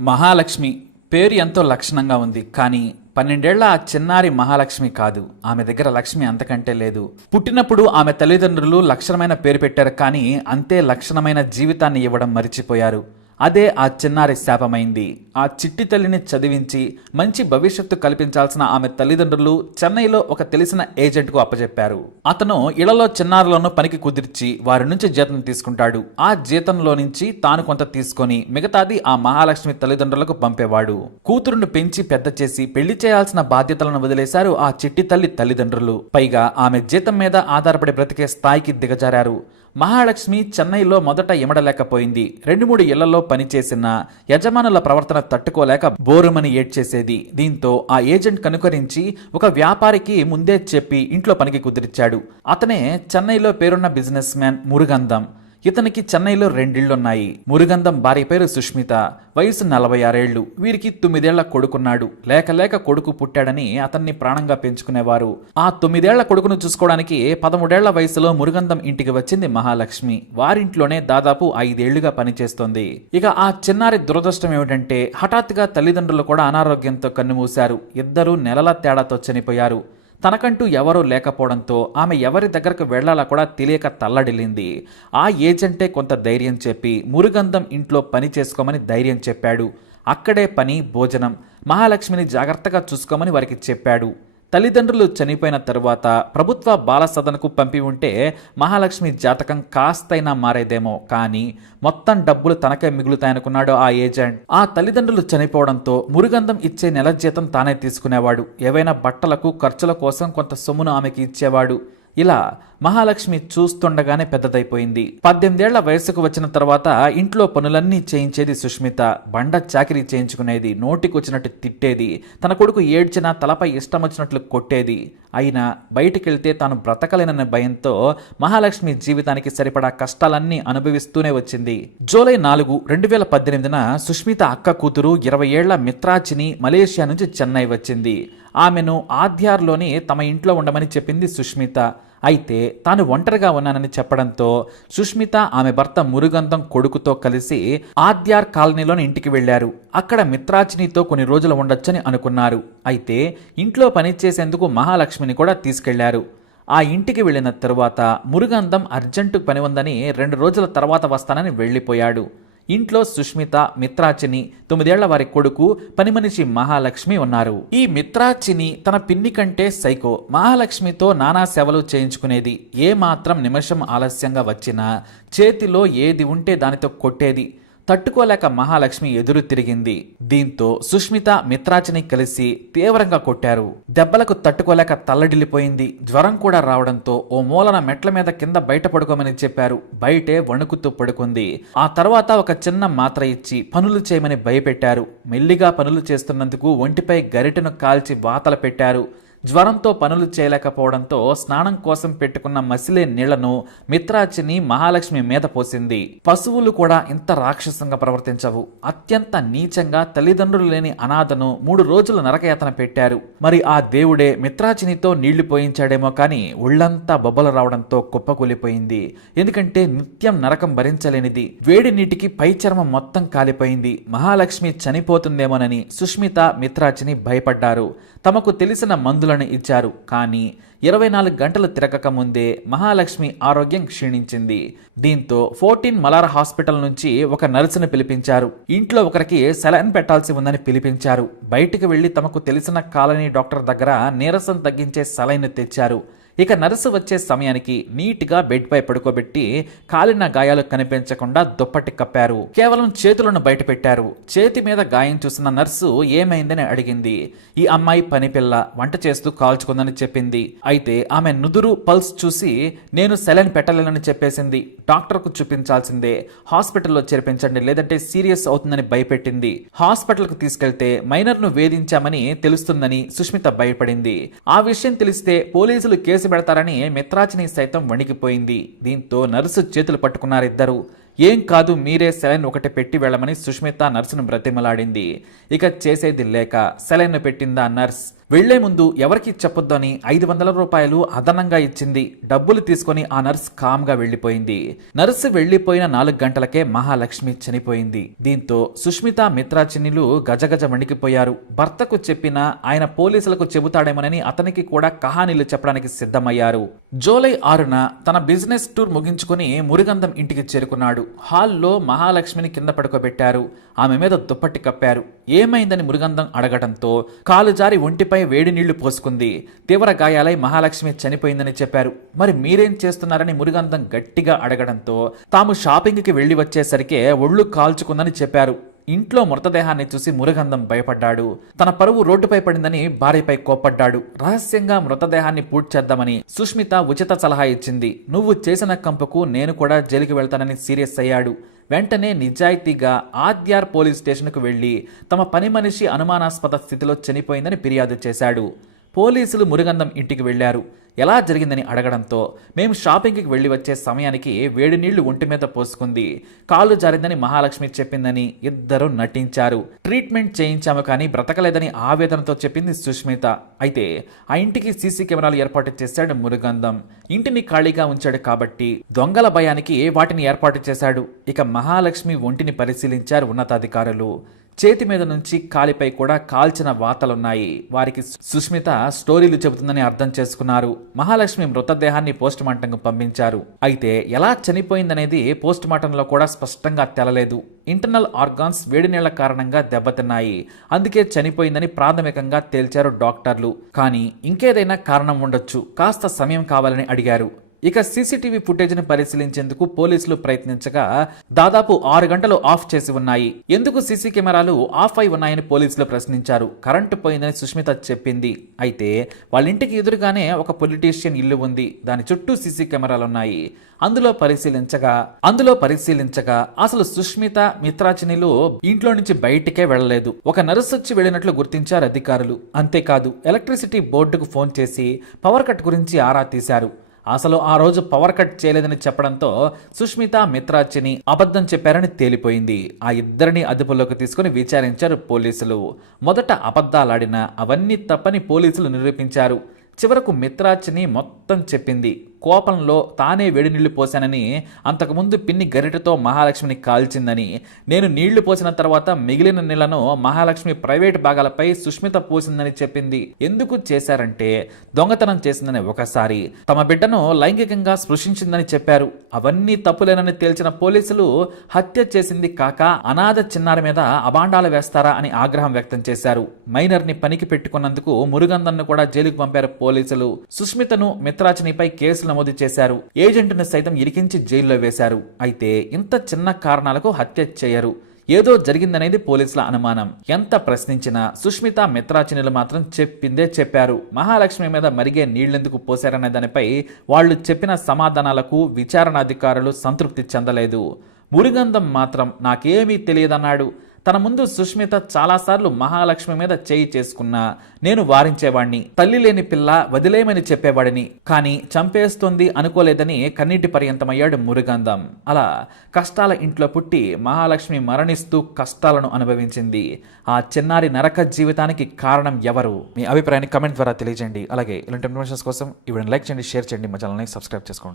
మహాలక్ష్మి పేరు ఎంతో లక్షణంగా ఉంది కానీ పన్నెండేళ్ళ ఆ చిన్నారి మహాలక్ష్మి కాదు. ఆమె దగ్గర లక్ష్మి అంతకంటే లేదు. పుట్టినప్పుడు ఆమె తల్లిదండ్రులు లక్షణమైన పేరు పెట్టారు కానీ అంతే లక్షణమైన జీవితాన్ని ఇవ్వడం మరిచిపోయారు. అదే ఆ చిన్నారి శాపమైంది. ఆ చిట్టి తల్లిని చదివించి మంచి భవిష్యత్తు కల్పించాల్సిన ఆమె తల్లిదండ్రులు చెన్నైలో ఒక తెలిసిన ఏజెంట్కు అప్పచెప్పారు అతను ఇళ్ళలో చిన్నారులను పనికి కుదిర్చి వారి నుంచి జీతం తీసుకుంటాడు. ఆ జీతంలో నుంచి తాను కొంత తీసుకొని మిగతాది ఆ మహాలక్ష్మి తల్లిదండ్రులకు పంపేవాడు. కూతురును పెంచి పెద్ద చేసి పెళ్ళి చేయాల్సిన బాధ్యతలను వదిలేశారు ఆ చిట్టి తల్లి తల్లిదండ్రులు. పైగా ఆమె జీతం మీద ఆధారపడి బ్రతికే స్థాయికి దిగజారారు. మహాలక్ష్మి చెన్నైలో మొదట ఇమడలేకపోయింది. రెండు మూడు ఇళ్ళలో పనిచేసిన యజమానుల ప్రవర్తన తట్టుకోలేక బోరుమని ఏడ్చేసేది. దీంతో ఆ ఏజెంట్ కనుకరించి ఒక వ్యాపారికి ముందే చెప్పి ఇంట్లో పనికి కుదిరిచ్చాడు అతనే చెన్నైలో పేరున్న బిజినెస్ మ్యాన్ మురుగంధం. ఇతనికి చెన్నైలో రెండిళ్ళున్నాయి మురుగంధం భార్య పేరు సుష్మిత. వయసు నలభై ఆరేళ్ళు వీరికి తొమ్మిదేళ్ళ కొడుకున్నాడు. లేక లేక కొడుకు పుట్టాడని అతన్ని ప్రాణంగా పెంచుకునేవారు. ఆ తొమ్మిదేళ్ళ కొడుకును చూసుకోవడానికి పదమూడేళ్ళ వయసులో మురుగంధం ఇంటికి వచ్చింది మహాలక్ష్మి. వారింట్లోనే దాదాపు ఐదేళ్ళుగా పనిచేస్తోంది. ఇక ఆ చిన్నారి దురదృష్టం ఏమిటంటే హఠాత్తుగా తల్లిదండ్రులు కూడా అనారోగ్యంతో కన్నుమూశారు. ఇద్దరూ నెలల తేడాతో చనిపోయారు. తనకంటూ ఎవరూ లేకపోవడంతో ఆమె ఎవరి దగ్గరకు వెళ్ళాలా కూడా తెలియక తల్లడిల్లింది. ఆ ఏజెంటే కొంత ధైర్యం చెప్పి మురుగంధం ఇంట్లో పని చేసుకోమని ధైర్యం చెప్పాడు. అక్కడే పని భోజనం. మహాలక్ష్మిని జాగ్రత్తగా చూసుకోమని వారికి చెప్పాడు. తల్లిదండ్రులు చనిపోయిన తరువాత ప్రభుత్వ బాల సదనకు పంపి ఉంటే మహాలక్ష్మి జాతకం కాస్తైనా మారేదేమో. కానీ మొత్తం డబ్బులు తనకే మిగులుతాయనుకున్నాడు ఆ ఏజెంట్. ఆ తల్లిదండ్రులు చనిపోవడంతో మురుగంధం ఇచ్చే నెల జీతం తానే తీసుకునేవాడు. ఏవైనా బట్టలకు ఖర్చుల కోసం కొంత సొమ్మును ఆమెకి ఇచ్చేవాడు. ఇలా మహాలక్ష్మి చూస్తుండగానే పెద్దదైపోయింది. పద్దెనిమిదేళ్ళ వయసుకు వచ్చిన తర్వాత ఇంట్లో పనులన్నీ చేయించేది సుష్మిత. బండ చాకిరీ చేయించుకునేది నోటికొచ్చినట్టు తిట్టేది తన కొడుకు ఏడ్చినా తలపై ఇష్టం వచ్చినట్లు కొట్టేది. అయినా బయటికెళ్తే తాను బ్రతకలేనన్న భయంతో మహాలక్ష్మి జీవితానికి సరిపడా కష్టాలన్నీ అనుభవిస్తూనే వచ్చింది. జూలై నాలుగు రెండు వేల పద్దెనిమిదిన సుష్మిత అక్క కూతురు ఇరవై ఏళ్ళ మిత్రాచిని మలేషియా నుంచి చెన్నై వచ్చింది. ఆమెను ఆధ్యార్లోని తమ ఇంట్లో ఉండమని చెప్పింది సుష్మిత. అయితే తాను ఒంటరిగా ఉన్నానని చెప్పడంతో సుష్మిత ఆమె భర్త మురుగంధం కొడుకుతో కలిసి ఆద్యార్ కాలనీలోని ఇంటికి వెళ్ళారు అక్కడ మిత్రాచినితో కొన్ని రోజులు ఉండొచ్చని అనుకున్నారు. అయితే ఇంట్లో పనిచేసేందుకు మహాలక్ష్మిని కూడా తీసుకెళ్ళారు. ఆ ఇంటికి వెళ్ళిన తరువాత మురుగంధం అర్జెంటు పని ఉందని రెండు రోజుల తర్వాత వస్తానని వెళ్ళిపోయాడు. ఇంట్లో సుష్మిత మిత్రాచిని తొమ్మిదేళ్ళ వారి కొడుకు పని మనిషి మహాలక్ష్మి ఉన్నారు. ఈ మిత్రాచిని తన పిన్ని కంటే సైకో. మహాలక్ష్మితో నానా సేవలు చేయించుకునేది. ఏ మాత్రం నిమిషం ఆలస్యంగా వచ్చినా చేతిలో ఏది ఉంటే దానితో కొట్టేది. తట్టుకోలేక మహాలక్ష్మి ఎదురు తిరిగింది. దీంతో సుష్మిత మిత్రాచిని కలిసి తీవ్రంగా కొట్టారు. దెబ్బలకు తట్టుకోలేక తల్లడిల్లిపోయింది. జ్వరం కూడా రావడంతో ఓ మూలన మెట్ల మీద కింద బయట పడుకోమని చెప్పారు. బయటే వణుకుతూ పడుకుంది. ఆ తర్వాత ఒక చిన్న మాత్ర ఇచ్చి పనులు చేయమని భయపెట్టారు. మెల్లిగా పనులు చేస్తున్నందుకు ఒంటిపై గరిటెను కాల్చి వాతలు పెట్టారు. జ్వరంతో పనులు చేయలేకపోవడంతో స్నానం కోసం పెట్టుకున్న మసిలే నీళ్ళను మిత్రాచిని మహాలక్ష్మి మీద పోసింది. పశువులు కూడా ఇంత రాక్షసంగా ప్రవర్తించవు. అత్యంత నీచంగా తల్లిదండ్రులు లేని అనాథను మూడు రోజులు నరకయాతన పెట్టారు. మరి ఆ దేవుడే మిత్రాచినితో నీళ్ళు పోయించాడేమో కానీ ఒళ్ళంతా బొబ్బలు రావడంతో కుప్పకూలిపోయింది. ఎందుకంటే నిత్యం నరకం భరించలేనిది. వేడి నీటికి పై చర్మం మొత్తం కాలిపోయింది. మహాలక్ష్మి చనిపోతుందేమోనని సుష్మిత మిత్రాచిని భయపడ్డారు. తమకు తెలిసిన మందులను ఇచ్చారు. కానీ ఇరవై నాలుగు గంటలు తిరగక ముందే మహాలక్ష్మి ఆరోగ్యం క్షీణించింది. దీంతో ఫోర్టీన్ మలార్ హాస్పిటల్ నుంచి ఒక నర్సును పిలిపించారు. ఇంట్లో ఒకరికి సెలైన్ పెట్టాల్సి ఉందని పిలిపించారు. బయటికి వెళ్ళి తమకు తెలిసిన కాలనీ డాక్టర్ దగ్గర నీరసం తగ్గించే సెలైన్ తెచ్చారు. ఇక నర్సు వచ్చే సమయానికి నీట్గా బెడ్పై పడుకోబెట్టి కాలిన గాయాలు కనిపించకుండా దుప్పటి కప్పారు. కేవలం చేతులను బయట పెట్టారు చేతి మీద గాయం చూసిన నర్సు ఏమైందని అడిగింది. ఈ అమ్మాయి పనిపిల్ల వంట చేస్తూ కాల్చుకుందని చెప్పింది. అయితే ఆమె నుదురు పల్స్ చూసి నేను సెలైన్ పెట్టలేనని చెప్పేసింది. డాక్టర్కు చూపించాల్సిందే. హాస్పిటల్లో చేర్పించండి లేదంటే సీరియస్ అవుతుందని భయపెట్టింది. హాస్పిటల్కు తీసుకెళ్తే మైనర్ను వేధించామని తెలుస్తుందని సుష్మిత భయపడింది. ఆ విషయం తెలిస్తే పోలీసులు కేసు పెడతారని మిత్రాచిని సైతం వణికిపోయింది. దీంతో నర్సు చేతులు పట్టుకున్నారిద్దరు. ఏం కాదు మీరే సెలైన్ ఒకటి పెట్టి వెళ్ళమని సుష్మిత నర్సును బ్రతిమలాడింది. ఇక చేసేది లేక సెలైన్ పెట్టిందా నర్స్? వెళ్ళే ముందు ఎవరికి చెప్పొద్దని ఐదు వందల రూపాయలు అదనంగా ఇచ్చింది. డబ్బులు తీసుకొని ఆ నర్స్ కామ్గా వెళ్ళిపోయింది నర్సు వెళ్ళిపోయిన నాలుగు గంటలకే మహాలక్ష్మి చనిపోయింది. దీంతో సుష్మిత మిత్రాచిన్యులు గజగజ వణికిపోయారు. భర్తకు చెప్పినా ఆయన పోలీసులకు చెబుతాడేమోనని అతనికి కూడా కహానీలు చెప్పడానికి సిద్ధమయ్యారు. జూలై ఆరున తన బిజినెస్ టూర్ ముగించుకుని మురిగంధం ఇంటికి చేరుకున్నాడు. హాల్లో మహాలక్ష్మిని కింద పడుకోబెట్టారు. ఆమె మీద దుప్పట్టి కప్పారు. ఏమైందని మురుగంధం అడగడంతో కాలు జారి ఒంటిపై వేడి నీళ్ళు పోసుకుంది. తీవ్ర గాయాలై మహాలక్ష్మి చనిపోయిందని చెప్పారు. మరి మీరేం చేస్తున్నారని మురుగంధం గట్టిగా అడగడంతో తాము షాపింగ్కి వెళ్ళి వచ్చేసరికే ఒళ్ళు కాల్చుకుందని చెప్పారు. ఇంట్లో మృతదేహాన్ని చూసి మురుగంధం భయపడ్డాడు. తన పరువు రోడ్డుపై పడిందని భార్యపై కోప్పడ్డాడు. రహస్యంగా మృతదేహాన్ని పూడ్చేద్దామని సుష్మిత ఉచిత సలహా ఇచ్చింది. నువ్వు చేసిన కంపకు నేను కూడా జైలుకి వెళ్తానని సీరియస్ అయ్యాడు. వెంటనే నిజాయితీగా ఆద్యార్ పోలీస్ స్టేషన్కు వెళ్ళి తమ పని మనిషి అనుమానాస్పద స్థితిలో చనిపోయిందని ఫిర్యాదు చేశాడు. పోలీసులు మురుగంధం ఇంటికి వెళ్ళారు ఎలా జరిగిందని అడగడంతో మేము షాపింగ్కి వెళ్ళి వచ్చే సమయానికి వేడి నీళ్ళు ఒంటి మీద పోసుకుంది. కాళ్ళు జారిందని మహాలక్ష్మి చెప్పిందని ఇద్దరు నటించారు. ట్రీట్మెంట్ చేయించాము కానీ బ్రతకలేదని ఆవేదనతో చెప్పింది సుష్మిత. అయితే ఆ ఇంటికి సీసీ కెమెరాలు ఏర్పాటు చేశాడు మురుగంధం ఇంటిని ఖాళీగా ఉంచాడు కాబట్టి దొంగల భయానికి వాటిని ఏర్పాటు చేశాడు. ఇక మహాలక్ష్మి ఒంటిని పరిశీలించారు ఉన్నతాధికారులు. చేతి మీద నుంచి కాలిపై కూడా కాల్చిన వాతలున్నాయి వారికి సుష్మిత స్టోరీలు చెబుతుందని అర్థం చేసుకున్నారు. మహాలక్ష్మి మృతదేహాన్ని పోస్ట్ మార్టంకు పంపించారు. అయితే ఎలా చనిపోయిందనేది పోస్ట్ మార్టంలో కూడా స్పష్టంగా తెలలేదు. ఇంటర్నల్ ఆర్గాన్స్ వేడి నీళ్ళ కారణంగా దెబ్బతిన్నాయి. అందుకే చనిపోయిందని ప్రాథమికంగా తేల్చారు డాక్టర్లు. కానీ ఇంకేదైనా కారణం ఉండొచ్చు. కాస్త సమయం కావాలని అడిగారు. ఇక సీసీటీవీ ఫుటేజ్ని పరిశీలించేందుకు పోలీసులు ప్రయత్నించగా దాదాపు ఆరు గంటలు ఆఫ్ చేసి ఉన్నాయి. ఎందుకు సీసీ కెమెరాలు ఆఫ్ అయి ఉన్నాయని పోలీసులు ప్రశ్నించారు. కరెంటు పోయిందని సుష్మిత చెప్పింది. అయితే వాళ్ళ ఇంటికి ఎదురుగానే ఒక పొలిటీషియన్ ఇల్లు ఉంది. దాని చుట్టూ సీసీ కెమెరాలు ఉన్నాయి అందులో పరిశీలించగా అందులో పరిశీలించగా అసలు సుష్మిత మిత్రాచినిలు ఇంట్లో నుంచి బయటికే వెళ్ళలేదు ఒక నర్సు వచ్చి వెళ్ళినట్లు గుర్తించారు అధికారులు. అంతేకాదు ఎలక్ట్రిసిటీ బోర్డుకు ఫోన్ చేసి పవర్ కట్ గురించి ఆరా తీశారు. అసలు ఆ రోజు పవర్ కట్ చేయలేదని చెప్పడంతో సుష్మిత మిత్రాచిని అబద్ధం చెప్పారని తేలిపోయింది. ఆ ఇద్దరిని అదుపులోకి తీసుకుని విచారించారు పోలీసులు. మొదట అబద్ధాలాడిన అవన్నీ తప్పని పోలీసులు నిరూపించారు. చివరకు మిత్రాచిని మొత్తం చెప్పింది. కోపంలో తానే వేడి నీళ్ళు పోశానని అంతకుముందు పిన్ని గరిటతో మహాలక్ష్మిని కాల్చిందని నేను నీళ్ళు పోసిన తర్వాత మిగిలిన నీళ్ళను మహాలక్ష్మి ప్రైవేట్ భాగాలపై సుష్మిత పోసిందని చెప్పింది. ఎందుకు చేశారంటే దొంగతనం చేసిందని ఒకసారి తమ బిడ్డను లైంగికంగా స్పృశించిందని చెప్పారు. అవన్నీ తప్పులేనని తేల్చిన పోలీసులు హత్య చేసింది కాక అనాథ చిన్నారి మీద అబాండాలు వేస్తారా అని ఆగ్రహం వ్యక్తం చేశారు. మైనర్ని పనికి పెట్టుకున్నందుకు మురుగందన్ను కూడా జైలుకు పంపారు పోలీసులు. సుష్మితను మిత్రాచినిపై కేసులు నమోదు చేశారు. ఏజెంట్ను సైతం ఇరికించి జైల్లో వేశారు. అయితే ఇంత చిన్న కారణాలకు హత్య చేయరు. ఏదో జరిగిందనేది పోలీసుల అనుమానం. ఎంత ప్రశ్నించినా సుష్మిత మిత్రాచినులు మాత్రం చెప్పిందే చెప్పారు. మహాలక్ష్మి మీద మరిగే నీళ్ళెందుకు పోశారనే దానిపై వాళ్ళు చెప్పిన సమాధానాలకు విచారణాధికారులు సంతృప్తి చెందలేదు. మురిగంధం మాత్రం నాకేమీ తెలియదన్నాడు. తన ముందు సుష్మిత చాలాసార్లు మహాలక్ష్మి మీద చేయి చేసుకున్నా నేను వారించేవాణ్ణి. తల్లి లేని పిల్ల వదిలేయమని చెప్పేవాడిని. కానీ చంపేస్తుంది అనుకోలేదని కన్నీటి పర్యంతమయ్యాడు మురుగంధం అలా కష్టాల ఇంట్లో పుట్టి మహాలక్ష్మి మరణిస్తూ కష్టాలను అనుభవించింది. ఆ చిన్నారి నరక జీవితానికి కారణం ఎవరు? మీ అభిప్రాయాన్ని కమెంట్ ద్వారా తెలియజేయండి. అలాగే ఇలాంటి ఇన్ఫర్మేషన్స్ కోసం ఇవి లైక్ చేయండి షేర్ చేయండి. మా ఛానల్ని సబ్స్క్రైబ్ చేసుకోండి.